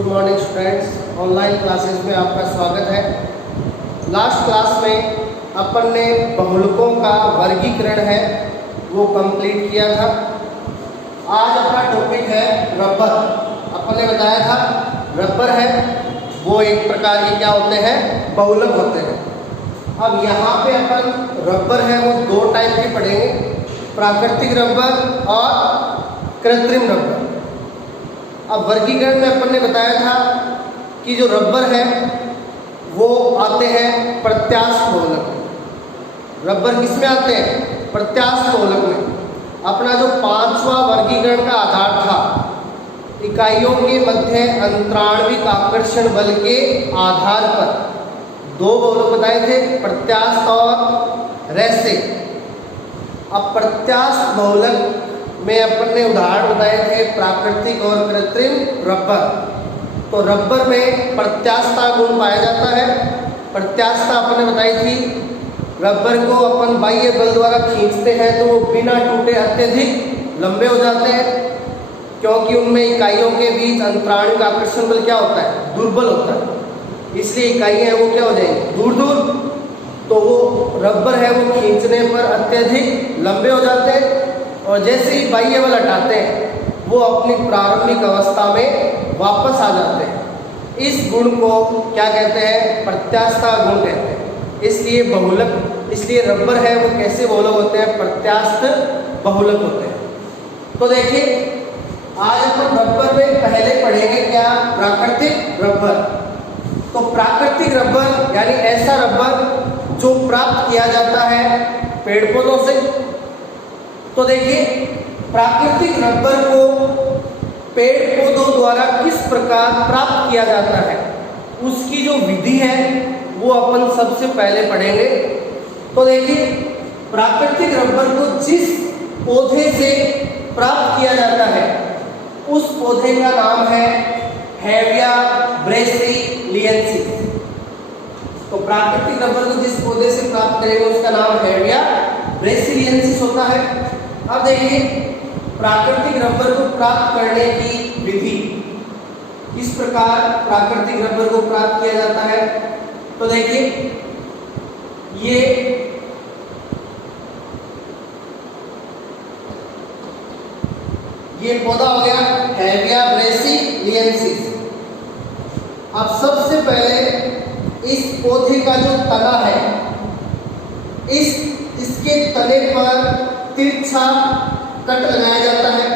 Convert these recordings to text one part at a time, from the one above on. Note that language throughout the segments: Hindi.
Good morning students, online classes में आपका स्वागत है। लास्ट क्लास में अपन ने बहुलकों का वर्गीकरण है वो कंप्लीट किया था। आज अपना टॉपिक है रबर। अपन ने बताया था रबर है वो एक प्रकार के क्या होते हैं, बहुलक होते हैं। अब यहाँ पे अपन रबर है वो दो टाइप के पढ़ेंगे, प्राकृतिक रबर और कृत्रिम रबर। अब वर्गीकरण में अपन ने बताया था कि जो रबर है वो आते हैं प्रत्यास्थ बहुलक में। रबर किस में आते हैं? प्रत्यास्थ बहुलक में। अपना जो पांचवा वर्गीकरण का आधार था, इकाइयों के मध्य अंतराणविक आकर्षण बल के आधार पर दो बहुलक बताए थे, प्रत्यास्थ और रैसे। अब प्रत्यास्थ बहुलक में अपन ने उदाहरण बताए थे प्राकृतिक और कृत्रिम रबर। तो रबर में प्रत्यास्थता गुण पाया जाता है। प्रत्यास्थता अपन ने बताई थी, रबर को अपन बाह्य बल द्वारा खींचते हैं तो वो बिना टूटे अत्यधिक लंबे हो जाते हैं, क्योंकि उनमें इकाइयों के बीच अंतराणविक आकर्षण बल क्या होता है, दुर्बल होता है। इसलिए इकाइयाँ वो क्या हो जाएंगी, दूर दूर। तो वो रबर है वो खींचने पर अत्यधिक लंबे हो जाते हैं, और जैसे ही बाह्य बल हटाते हैं वो अपनी प्रारंभिक अवस्था में वापस आ जाते हैं। इस गुण को क्या कहते हैं, प्रत्यास्थता गुण कहते हैं। इसलिए रबर है वो कैसे बहुलक होते हैं, प्रत्यास्थ बहुलक होते हैं। तो देखिए आज अपन रबर में पहले पढ़ेंगे क्या, प्राकृतिक रबर। तो प्राकृतिक रबर यानी ऐसा रबर जो प्राप्त किया जाता है पेड़ पौधों से। तो देखिए प्राकृतिक रबर को पेड़ पौधों द्वारा किस प्रकार प्राप्त किया जाता है, उसकी जो विधि है वो अपन सबसे पहले पढ़ेंगे। तो देखिए प्राकृतिक रबर को जिस पौधे से प्राप्त किया जाता है उस पौधे का नाम है हेविया ब्रेसिलियंसिस। तो प्राकृतिक रबर को जिस पौधे से प्राप्त करेंगे उसका नाम हेविया ब्रेसिलियंसिस होता है। अब देखिए प्राकृतिक रबर को प्राप्त करने की विधि, किस प्रकार प्राकृतिक रबर को प्राप्त किया जाता है। तो देखिए ये पौधा हो गया हेविया ब्रेसिलियंसिस। अब सबसे पहले इस पौधे का जो तना है, इसके तने पर तिरछा कट लगाया जाता है।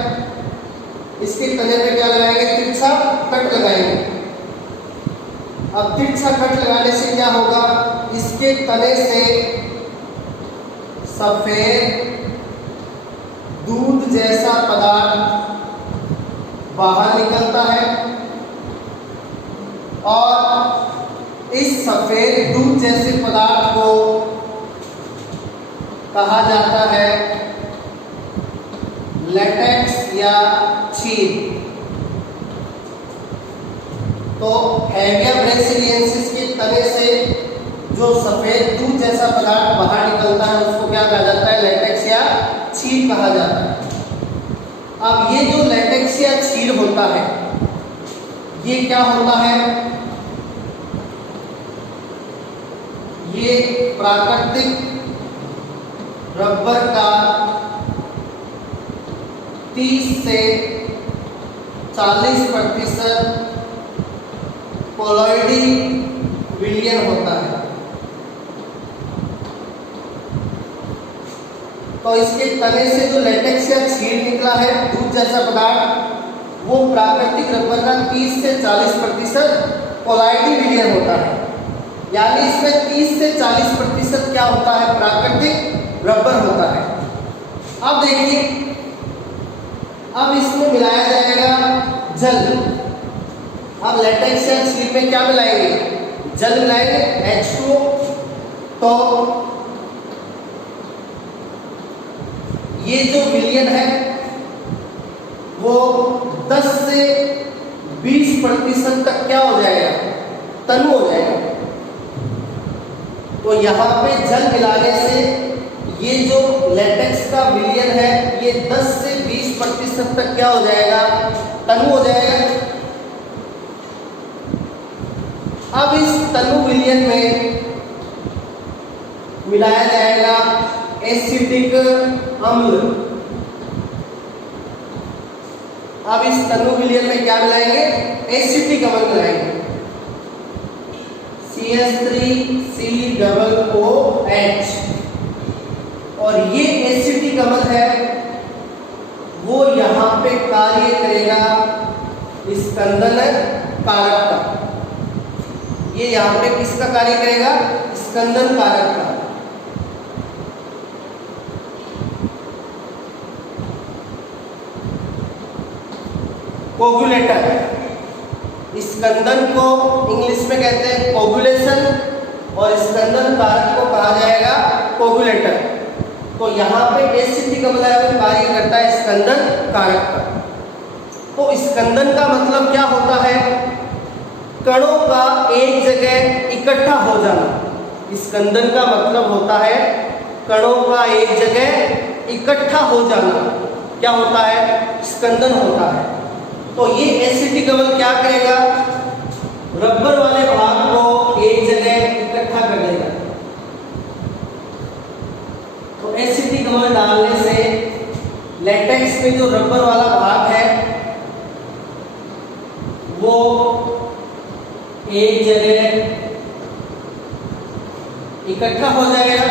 इसके तने पे क्या लगाएंगे, तिरछा कट लगाएंगे। अब तिरछा कट लगाने से क्या होगा, इसके तने से सफेद दूध जैसा पदार्थ बाहर निकलता है, और इस सफेद दूध जैसे पदार्थ को कहा जाता है लेटेक्स या छील। तो हेविया ब्रेसिलियंसिस के तने से जो सफेद दूध जैसा पदार्थ बाहर निकलता है उसको क्या कहा जाता है, लेटेक्स या छील कहा जाता है। अब ये जो लेटेक्स या छील होता है ये क्या होता है, ये प्राकृतिक रबर का 30 से 40% कोलॉइडी विलयन होता है। तो इसके तने से जो लेटेक्स या छील निकला है दूध जैसा पदार्थ, वो प्राकृतिक रबर का 30 से 40% कोलॉइडी विलयन होता है। यानी इसमें 30 से 40% क्या होता है, प्राकृतिक रबर होता है। अब देखिए अब इसमें मिलाया जाएगा जल। अब लेटेक्स या छील में क्या मिलाएंगे, जल मिलाएंगे H2O। तो ये जो विलयन है वो 10 से 20% तक क्या हो जाएगा, तनु हो जाएगा। तो यहाँ पे जल मिलाने से ये जो लेटेक्स का विलयन है ये 10 से 20% तक क्या हो जाएगा, तनु हो जाएगा। अब इस तनु विलयन में मिलाया जाएगा एसिटिक अम्ल। अब इस तनु विलयन में क्या मिलाएंगे? एसिटिक अम्ल मिलाएंगे, CH3COOH। और ये एसिटिक अम्ल है वो यहाँ पे कार्य करेगा स्कंदन कारक का। ये यहाँ पे किसका कार्य करेगा? स्कंदन कारक का। कोगुलेटर, स्कंदन को इंग्लिश में कहते हैं कोगुलेशन और स्कंदन कारक को कहा जाएगा कोगुलेटर। तो यहाँ पे एसिटिक अम्ल है वो कार्य करता है स्कंदन कारक का। तो स्कंदन का मतलब क्या होता है? कणों का एक जगह इकट्ठा हो जाना। स्कंदन का मतलब होता है कणों का एक जगह इकट्ठा हो जाना। क्या होता है? स्कंदन होता है। तो ये एसिटिक अम्ल क्या करेगा? रबर वाले भाग को एक जगह इकट्ठा कर देगा। तो एसिटिक अम्ल डालने से लेटेक्स में जो रबर वाला भाग है वो एक जगह इकट्ठा हो जाएगा।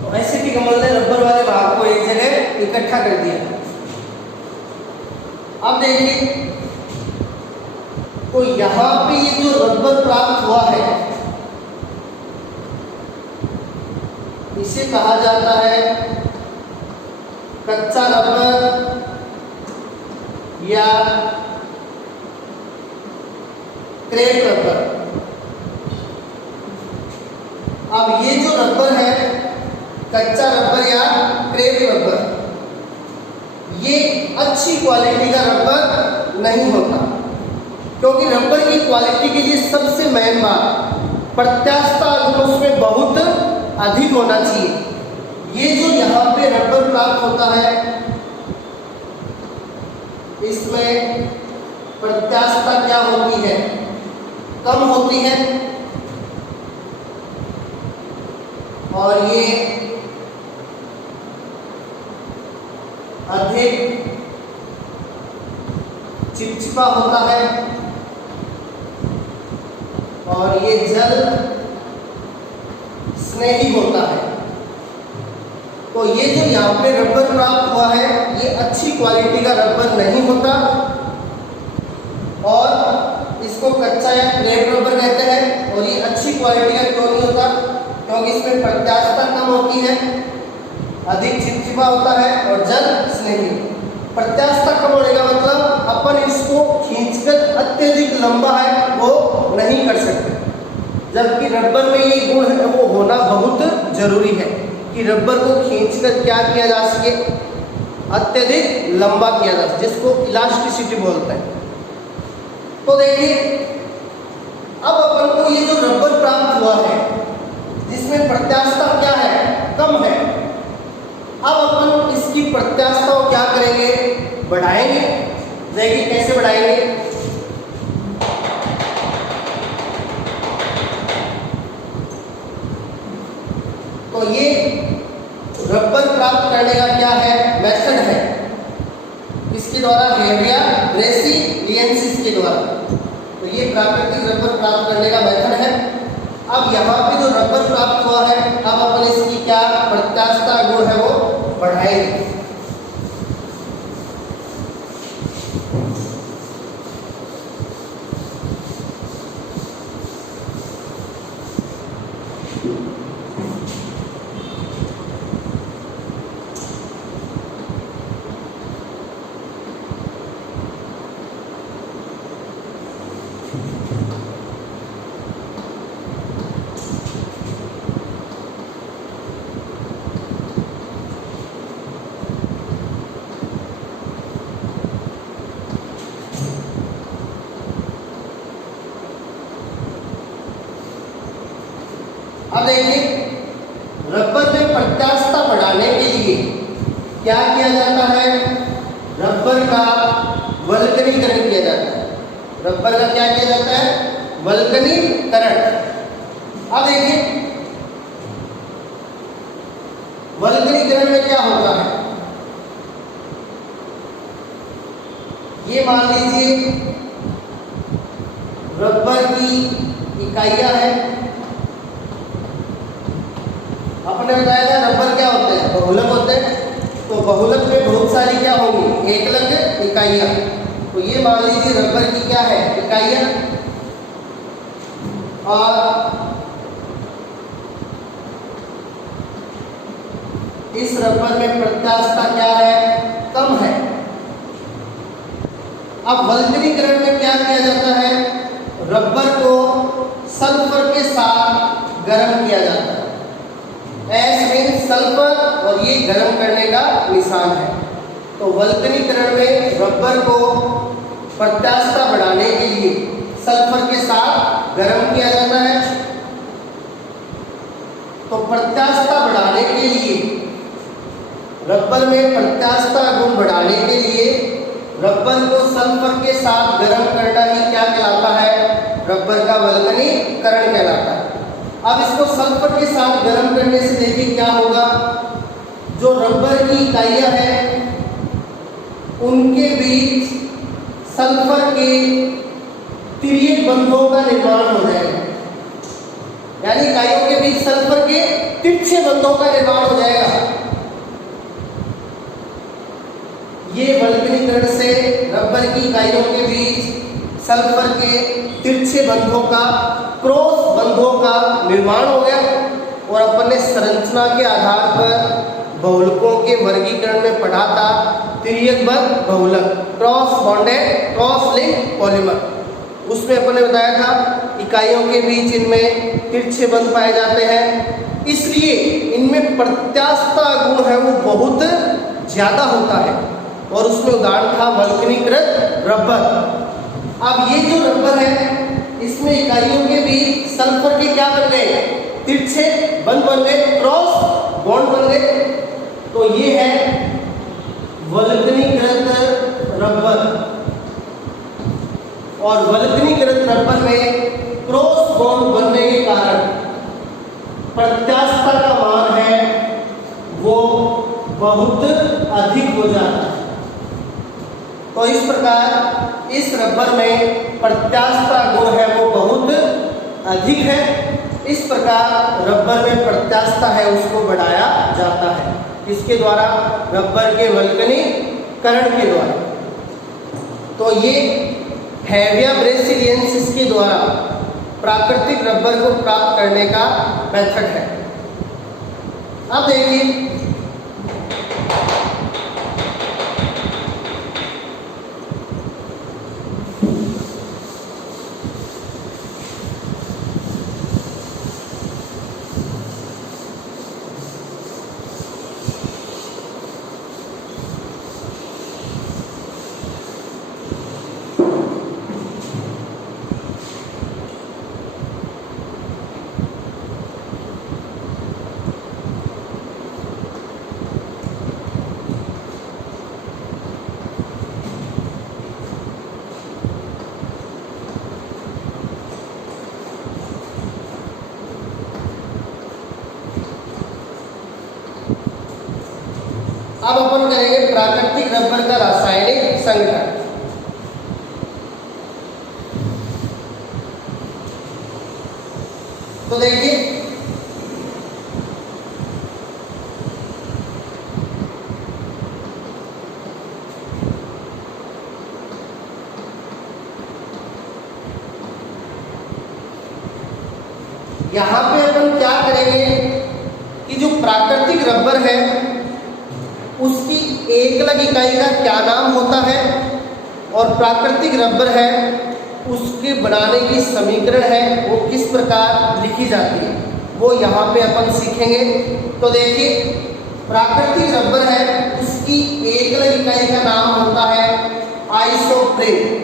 तो एसिटिक अम्ल ने रबर वाले भाग को एक जगह इकट्ठा कर दिया। अब देखिए, तो यहां पे ये जो रबर प्राप्त हुआ है इसे कहा जाता है कच्चा रबर या क्रेप रबर। अब ये जो रबर है कच्चा रबर या क्रेप रबर, ये अच्छी क्वालिटी का रबर नहीं होता, क्योंकि रबर की क्वालिटी के लिए सबसे मेन बात प्रत्यास्थता अंक उसमें बहुत अधिक होना चाहिए। ये जो यहाँ पे रबर प्राप्त होता है इसमें प्रत्यास्थता क्या होती है? कम होती है। और ये अधिक चिपचिपा होता है और ये जल स्नेही होता है। तो ये जो यहाँ पे रबर प्राप्त हुआ है ये अच्छी क्वालिटी का रबर नहीं होता और इसको कच्चा या क्रेप रबर कहते हैं। और ये अच्छी क्वालिटी का क्यों नहीं होता? क्योंकि इसमें प्रत्यास्थता कम होती है, अधिक चिपचिपा होता है और जल स्नेही। प्रत्यास्थता कम होने का मतलब अपन इसको खींचकर अत्यधिक लंबा है वो नहीं कर सकते, जबकि रबर में ये गुण है वो होना बहुत जरूरी है कि रबर को खींचकर क्या किया जा सके? अत्यधिक लंबा किया जा सके, जिसको इलास्टिसिटी बोलते हैं। तो देखिए, अब अपन को ये जो रबर प्राप्त हुआ है जिसमें प्रत्यास्थता क्या है? कम है। अब अपन इसकी प्रत्यास्थता को क्या करेंगे? बढ़ाएंगे। देखिए कैसे बढ़ाएंगे? तो ये रबर प्राप्त करने का क्या है? मेथड है। इसके द्वारा हेविया ब्रेसिलियंसिस के द्वारा। तो ये प्राकृतिक रबर प्राप्त करने का मेथड है। अब यहाँ पे जो रबर प्राप्त हुआ है अब अपन इसकी क्या प्रत्यास्थता गुण है वो बढ़ाएंगे। अब देखिए, रबर में प्रत्यास्थता बढ़ाने के लिए क्या किया जाता है? रबर का वल्कनीकरण किया जाता है। रबर का क्या किया जाता है? वल्कनीकरण। अब देखिए वल्कनीकरण में क्या होता है, ये मान लीजिए रबर की इकाइयां हैं। आपने बताया था रबर क्या होते हैं, बहुलक होते हैं। तो बहुलक में बहुत सारी क्या होंगी, एकलक इकाइयां। तो ये मान लीजिए रबर की क्या है, इकाइयां। और इस रबर में प्रत्यास्थता क्या है, कम है। अब वल्कनीकरण में क्या किया जाता है, रबर को सल्फर के साथ गर्म किया जाता है। एस मीन सल्फर, और ये गर्म करने का निशान है। तो वल्कनीकरण में रबर को प्रत्यास्थता बढ़ाने के लिए सल्फर के साथ गर्म किया जाता है। तो प्रत्यास्थता बढ़ाने के लिए, रबर में प्रत्यास्थता गुण बढ़ाने के लिए रबर को सल्फर के साथ गर्म करना ही क्या कहलाता है, रबर का वल्कनीकरण कहलाता है। अब इसको सल्फर के साथ गर्म करने से देखिए क्या होगा, जो रबर की इकाइयां हैं उनके बीच सल्फर के तिर्यक बंधों का निर्माण हो जाएगा। यानी इकाइयों के बीच सल्फर के तिरछे बंधों का निर्माण हो जाएगा। ये वल्कनीकरण से रबर की इकाइयों के बीच सल्फर के तिरछे बंधों का, क्रॉस बंधों का निर्माण हो गया। और अपन ने संरचना के आधार पर बहुलकों के वर्गीकरण में पढ़ा था तिर्यक बंध बहुलक, cross bonded cross link polymer. उसमें अपन ने बताया था इकाइयों के बीच इनमें तिरछे बंध पाए जाते हैं, इसलिए इनमें प्रत्यास्थता गुण है वो बहुत ज्यादा होता है। और उसमें उदाहरण था वल्कनीकृत रबर। अब ये जो रबर है इसमें इकाइयों के बीच सल्फर के क्या बन गए, तिरछे बंध बन गए, क्रॉस बॉन्ड बन गए। तो ये है वल्कनीकृत रबर। और वल्कनीकृत रबर में क्रॉस बॉन्ड बनने के कारण प्रत्यास्थता का मान है वो बहुत अधिक हो जाता है। तो इस प्रकार इस रबर में प्रत्यास्थता गुण है वो बहुत अधिक है। इस प्रकार रबर में प्रत्यास्थता है उसको बढ़ाया जाता है। इसके द्वारा, रबर के वल्कनीकरण के द्वारा। तो ये हैविया ब्रेसिलियंसिस के द्वारा प्राकृतिक रबर को प्राप्त करने का मेथड है। अब देखिए अब अपन करेंगे प्राकृतिक रबर का रासायनिक संगठन। तो देखिए यहां पे अपन क्या करेंगे कि जो प्राकृतिक रबर है उसकी एकलक इकाई का क्या नाम होता है और प्राकृतिक रबर है उसके बनाने की समीकरण है वो किस प्रकार लिखी जाती है वो यहाँ पे अपन सीखेंगे। तो देखिए प्राकृतिक रबर है उसकी एकलक इकाई का नाम होता है आइसोप्रेन।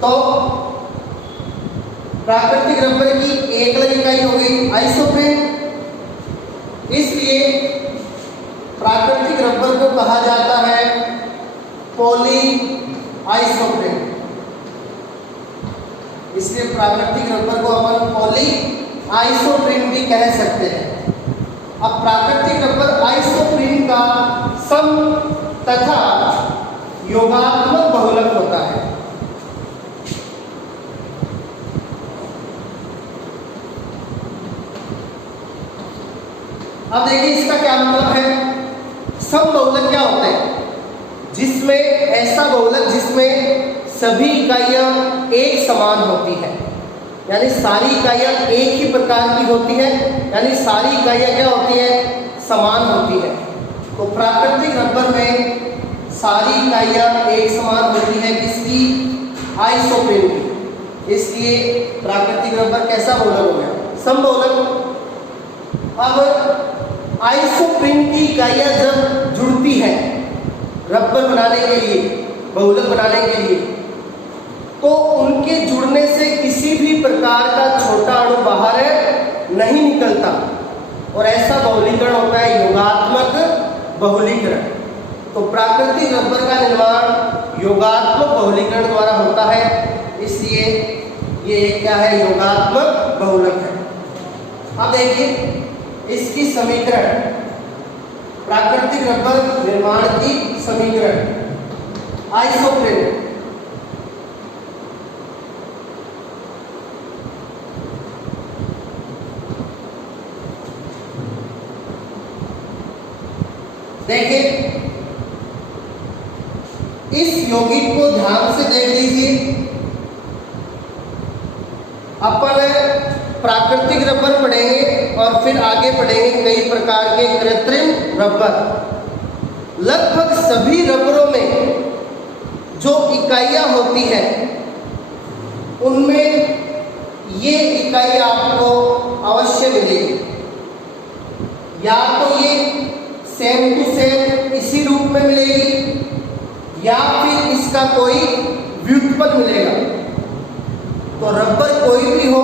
तो प्राकृतिक रबर की एक अलग इकाई हो गई आइसोप्रीन, इसलिए प्राकृतिक रबर को कहा जाता है पॉली आइसोप्रीन। इसलिए प्राकृतिक रबर को अपन पॉली आइसोप्रीन भी कह सकते हैं। अब प्राकृतिक रबर आइसोप्रीन का सम तथा योगात्मक बहुलक होता है। अब देखिए इसका क्या मतलब है। सम बहुलक क्या होते हैं? जिसमें ऐसा बहुलक जिसमें सभी इकाइयां एक समान होती है, यानी सारी इकाइयां एक ही प्रकार की होती है, यानी सारी इकाइयां क्या होती है? समान होती है। तो प्राकृतिक रबर में सारी इकाइयां एक समान होती है, किसकी? आइसोप्रीन की। इसलिए प्राकृतिक रबर कैसा बहुलक हो गया? समबहुलक। अब आइसोप्रीन की इकाइयां जब जुड़ती है रबर बनाने के लिए, बहुलक बनाने के लिए, तो उनके जुड़ने से किसी भी प्रकार का छोटा अणु बाहर नहीं निकलता, और ऐसा बहुलीकरण होता है योगात्मक बहुलीकरण। तो प्राकृतिक रबर का निर्माण योगात्मक बहुलीकरण द्वारा होता है, इसलिए ये क्या है? योगात्मक बहुलक है। अब देखिए इसकी समीकरण, प्राकृतिक रबर निर्माण की समीकरण। आइसोप्रीन देखिए, इस यौगिक को ध्यान से देख लीजिए। अपन प्राकृतिक रबर पढ़ेंगे और फिर आगे पढ़ेंगे कई प्रकार के कृत्रिम रबर। लगभग सभी रबरों में जो इकाइयां होती है उनमें ये इकाई आपको अवश्य मिलेगी। या तो ये सेम टू सेम इसी रूप में मिलेगी, या फिर इसका कोई व्युत्पन्न मिलेगा। तो रबर कोई भी हो,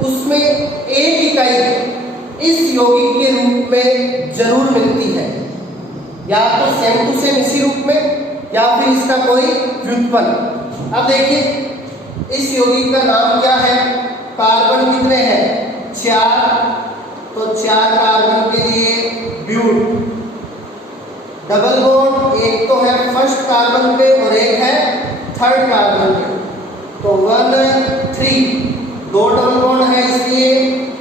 उसमें एक इकाई इस यौगिक के रूप में जरूर मिलती है, या तो सेम टू सेम इसी रूप में, या फिर इसका कोई व्युत्पन्न। अब देखिए इस यौगिक का नाम क्या है? कार्बन कितने हैं? 4। तो 4 कार्बन के लिए ब्यूट। डबल बॉन्ड एक तो है फर्स्ट कार्बन पे और एक है थर्ड कार्बन पे, तो 1 3। 2 डबल बॉन्ड है इसलिए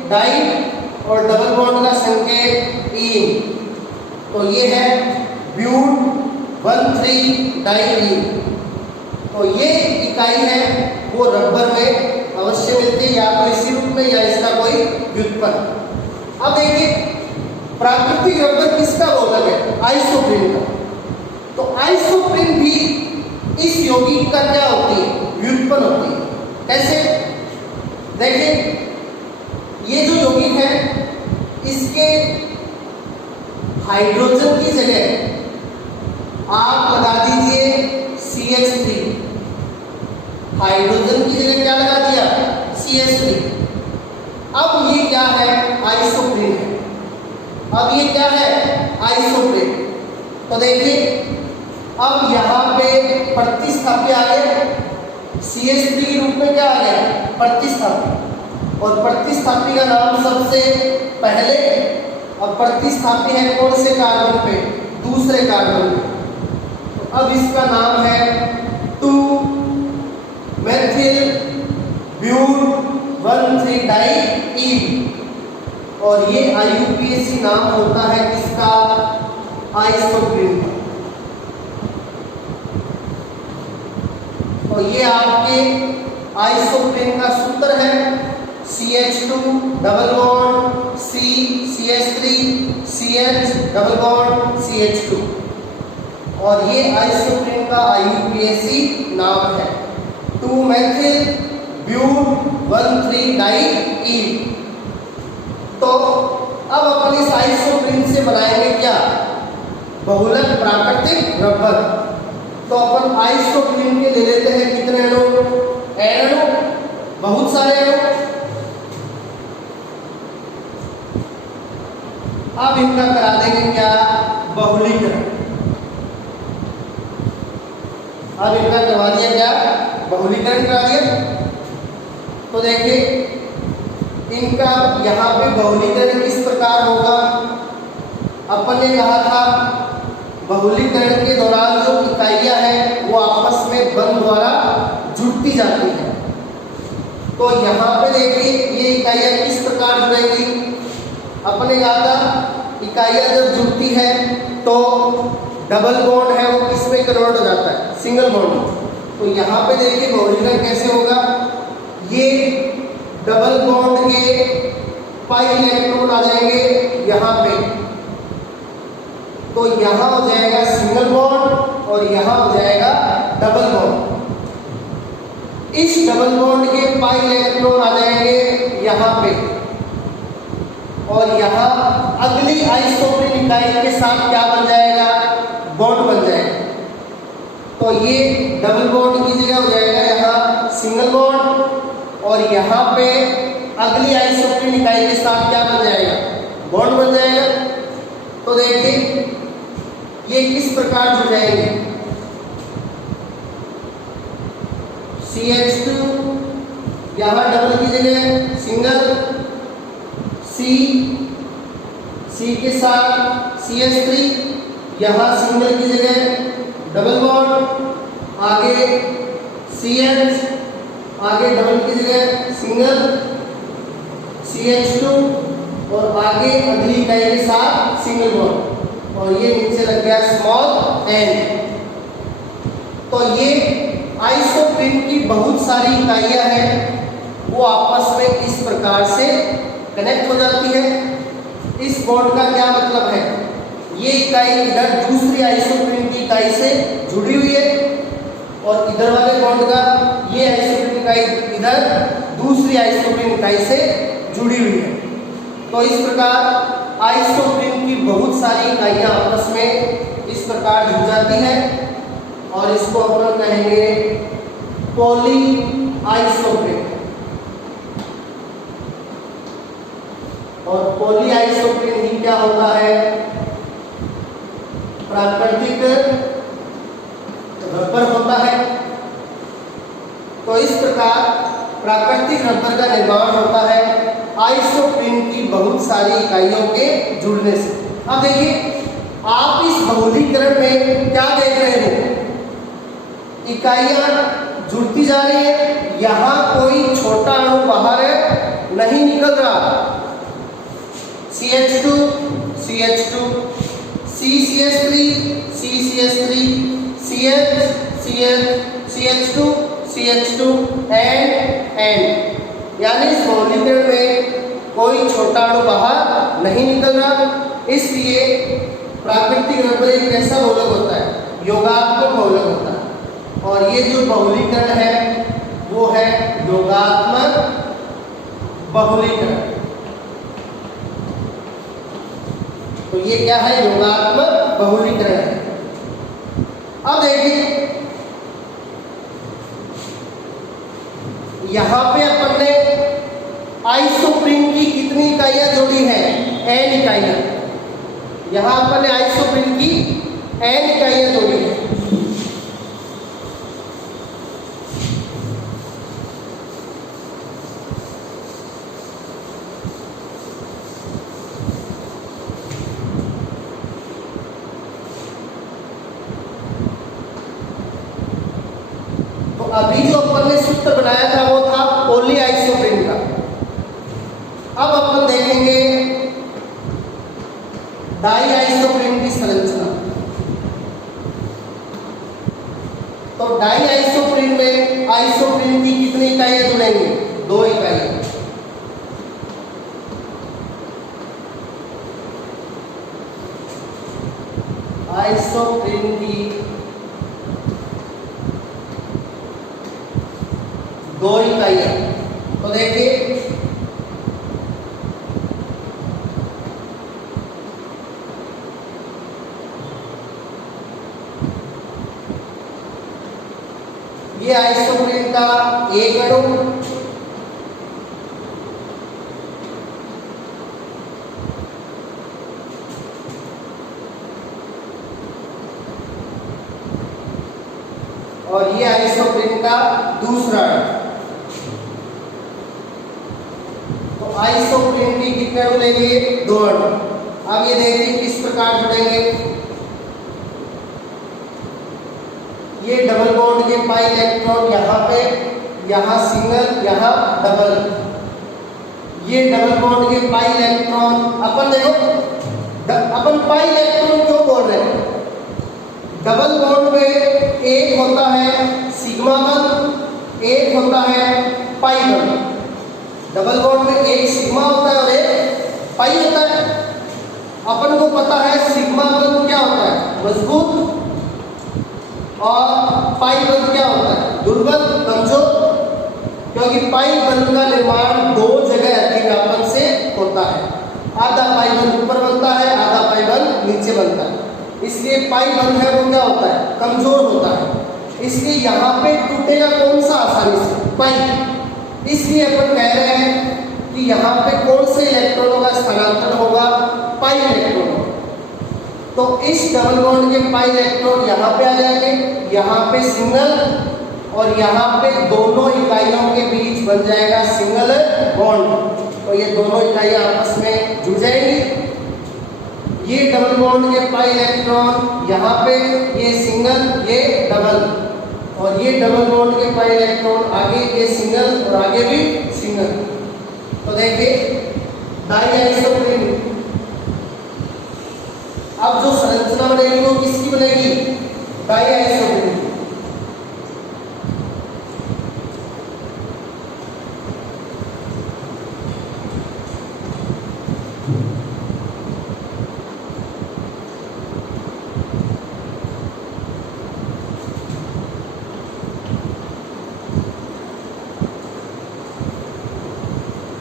डाई, और डबल बॉन्ड का संकेत ईन। तो ये है ब्यूट 1 3 डाई। तो ये इकाई है वो रबर में अवश्य मिलती है, या तो इसी रूप में या इसका कोई व्युत्पन्न। अब देखिए प्राकृतिक रबर किसका बहुलक है? आइसोप्रीन का। तो आइसोप्रीन भी इस यौगिक का क्या होती है? व्युत्पन्न होती है। कैसे? देखिए ये जो यौगिक है इसके हाइड्रोजन की जगह आप लगा दीजिए CH3। हाइड्रोजन की जगह क्या लगा दिया? CH3। अब ये क्या है? आइसोप्रीन है। अब ये क्या है? आइसोप्रीन। तो देखिए अब यहाँ पे प्रतिस्थाप्य आ गया, CH3 के रूप में क्या आ गया? प्रतिस्थापी। और प्रतिस्थापी का नाम सबसे पहले, अब प्रतिस्थापी है कौन से कार्बन पे? दूसरे कार्बन पे। तो अब इसका नाम है 2 मेथिल ब्यूट 1 3 डाई। और ये IUPAC नाम होता है किसका? आइसोप्रीन का। तो ये आपके आइसोप्रीन का सूत्र है CH2 double bond C CH3 CH double bond CH2, और ये आइसोप्रीन का IUPAC नाम है 2 मेथिल ब्यूट 1 3 डाई। तो अब अपन इस आइसोप्रीन से बनाएंगे क्या? बहुलक प्राकृतिक रबर। तो अपन आइसोप्रीन के ले लेते हैं कितने अणु? एन अणु, बहुत सारे अणु। अब इनका करा देंगे क्या, बहुलीकरण। अब इनका करवा दिया क्या, बहुलीकरण करा दिया। तो देखिए इनका यहाँ पे बहुलीकरण किस प्रकार होगा। अपन ने कहा था बहुलीकरण के दौरान जो इकाइयां हैं वो आपस में बंध द्वारा जुड़ती जाती हैं। तो यहाँ पे देखिए ये इकाइयां किस प्रकार जुड़ेगी। अपन ने कहा था इकाइयां जब जुड़ती है तो डबल बॉन्ड है वो किस में कन्वर्ट हो जाता है, सिंगल बॉन्ड। तो यहाँ पे देखिए बहुलीकरण कैसे होगा, ये डबल बॉन्ड के पाई इलेक्ट्रॉन आ जाएंगे यहाँ पे, तो यहाँ हो जाएगा सिंगल बॉन्ड और यहाँ हो जाएगा डबल बॉन्ड। इस डबल बॉन्ड के पाई इलेक्ट्रॉन आ जाएंगे यहाँ पे और यहाँ अगली आइसोप्रीन इकाई के साथ क्या बन जाएगा, बॉन्ड बन जाएगा। तो ये डबल बॉन्ड की जगह हो जाएगा यहाँ सिंगल बॉन्ड और यहाँ पे अगली आइसोप्रीन इकाई के साथ क्या बन जाएगा, बॉन्ड बन जाएगा। तो देखिए ये किस प्रकार जुड़ जाएंगे, CH2 यहाँ डबल की जगह सिंगल, C के साथ CH3 यहाँ सिंगल की जगह डबल बॉन्ड, आगे CH, आगे डबल की जगह सिंगल CH2 और आगे अगली इकाई के साथ सिंगल बॉन्ड और ये नीचे लग गया स्मॉल n। तो ये आइसोप्रीन की बहुत सारी इकाइयां हैं वो आपस में इस प्रकार से कनेक्ट हो जाती है। इस बॉन्ड का क्या मतलब है, ये इकाई इधर दूसरी आइसोप्रीन की इकाई से जुड़ी हुई है और इधर वाले बॉन्ड का ये आइसोप्रीन इकाई इधर दूसरी आइसोप्रीन इकाई से जुड़ी हुई है। तो इस प्रकार आइसोप्रीन की बहुत सारी इकाइयां आपस में इस प्रकार जुड़ जाती हैं और इसको अपन कहेंगे पॉली आइसोप्रीन। और पॉली आइसोप्रीन ही क्या होता है, प्राकृतिक रबर होता है। तो इस प्रकार प्राकृतिक रबर का निर्माण होता है आइसोप्रीन की बहुत सारी इकाइयों के जुड़ने से। अब देखिए आप इस बहुलीकरण में क्या देख रहे हो, इकाइयां जुड़ती जा रही है, यहाँ कोई छोटा अणु बाहर नहीं निकल रहा। CH2 CH2 CCH3 CCH3 CH CH CH2 CH2 and यानी इस बहुलीकरण में कोई छोटा अणु बाहर नहीं निकल रहा। इसलिए प्राकृतिक रबर एक कैसा बहुलक होता है, योगात्मक बहुलक होता है और ये जो बहुलीकरण है वो है योगात्मक बहुलीकरण। तो ये क्या है, योगात्मक बहुलीकरण है। अब देखिए यहां पे अपन ने आइसोप्रीन की कितनी इकाइयां जोड़ी है, n इकाइयां। यहां अपन ने आइसोप्रीन की n इकाइयां जोड़ी है। अभी जो अपन ने सूत्र बनाया था वो था पॉली आइसोप्रीन का। अब अपन देखेंगे डाई आइसोप्रीन की संरचना। तो डाई आइसोप्रीन में आइसोप्रीन की कितनी इकाइयां जुड़ेंगी, 2 इकाइयां। आइसोप्रीन की 2 इकाइयां। तो देखिए ये आइसोप्रीन का एक अणु, और ये आइसोप्रीन का दूसरा अणु। तो आइसोप्रीन की कितने अणु लेंगे? 2 अणु। अब ये देखिए किस प्रकार जुड़ेंगे। ये डबल बॉन्ड के पाई इलेक्ट्रॉन यहाँ पे, यहाँ सिंगल, यहाँ डबल। ये डबल बॉन्ड के पाई इलेक्ट्रॉन, अपन देखो अपन पाई इलेक्ट्रॉन क्यों बोल रहे हैं? डबल बॉन्ड में एक होता है सिग्मा बंध, एक होता है पाई बंध। डबल बॉन्ड में एक सिग्मा होता है और एक पाई होता है। अपन को पता है सिग्मा बंध क्या होता है? मजबूत, और पाई बंध क्या होता है? दुर्बल, कमजोर। क्योंकि पाई बंध का निर्माण 2 जगह अतिव्यापन से होता है। आधा पाई बंध ऊपर बनता है, आधा पाई बंध नीचे बनता है। इसलिए पाई बंध है वो क्या होता है? कमजोर होता है। इसलिए यहाँ पे टूटेगा कौन सा आसानी से? पाई। इसलिए अपन कह रहे हैं कि यहाँ पे कौन से इलेक्ट्रॉनों का स्थानांतरण होगा? Pi electron. तो इस डबल बॉन्ड के पाई इलेक्ट्रॉन यहाँ पे आ जाएंगे, यहाँ पे सिंगल, और यहाँ पे दोनों इकाइयों के बीच बन जाएगा सिंगल बॉन्ड। तो ये दोनों इकाइयाँ आपस में जुड़ जाएंगी। ये डबल बॉन्ड के पाई इलेक्ट्रॉन यहाँ पे, ये सिंगल, ये डबल, और ये डबल बॉन्ड के पाई इलेक्ट्रॉन आगे ये सिंगल और आगे भी सिंगल। तो देखिए डाई आइसोप्रीन। अब जो संरचना बनेगी वो किसकी बनेगी? Di isoprene.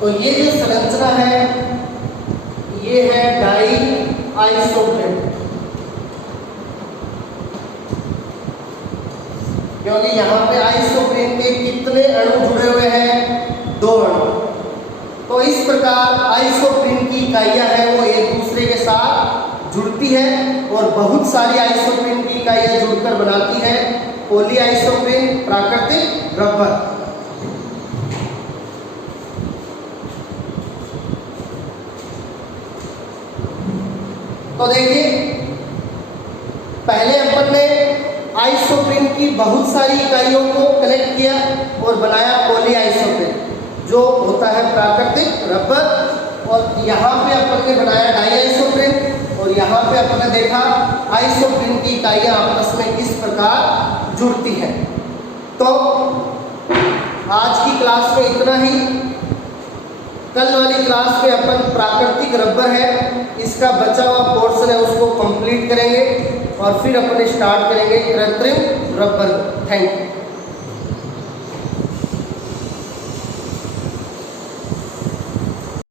तो ये जो संरचना है ये है डाई आइसोप्रीन। क्योंकि यहाँ पे आइसोप्रीन के कितने अणु जुड़े हुए हैं? 2 अणु। तो इस प्रकार आइसोप्रीन की इकाइयाँ हैं वो एक दूसरे के साथ जुड़ती है और बहुत सारी आइसोप्रीन की इकाइयाँ जुड़कर बनाती है पॉली आइसोप्रीन, प्राकृतिक रबर। तो देखिए पहले अपन ने आइसोप्रीन की बहुत सारी इकाइयों को कलेक्ट किया और बनाया पॉली आइसोप्रीन, जो होता है प्राकृतिक रबर। और यहाँ पे अपन ने बनाया डाई आइसोप्रीन, और यहाँ पे अपन ने देखा आइसोप्रीन की इकाइयाँ आपस में किस प्रकार जुड़ती हैं। तो आज की क्लास में इतना ही। कल वाली क्लास में अपन प्राकृतिक रबर है इसका बचा हुआ पोर्शन है उसको कंप्लीट करेंगे, और फिर अपन स्टार्ट करेंगे कृत्रिम रबर। Thank you.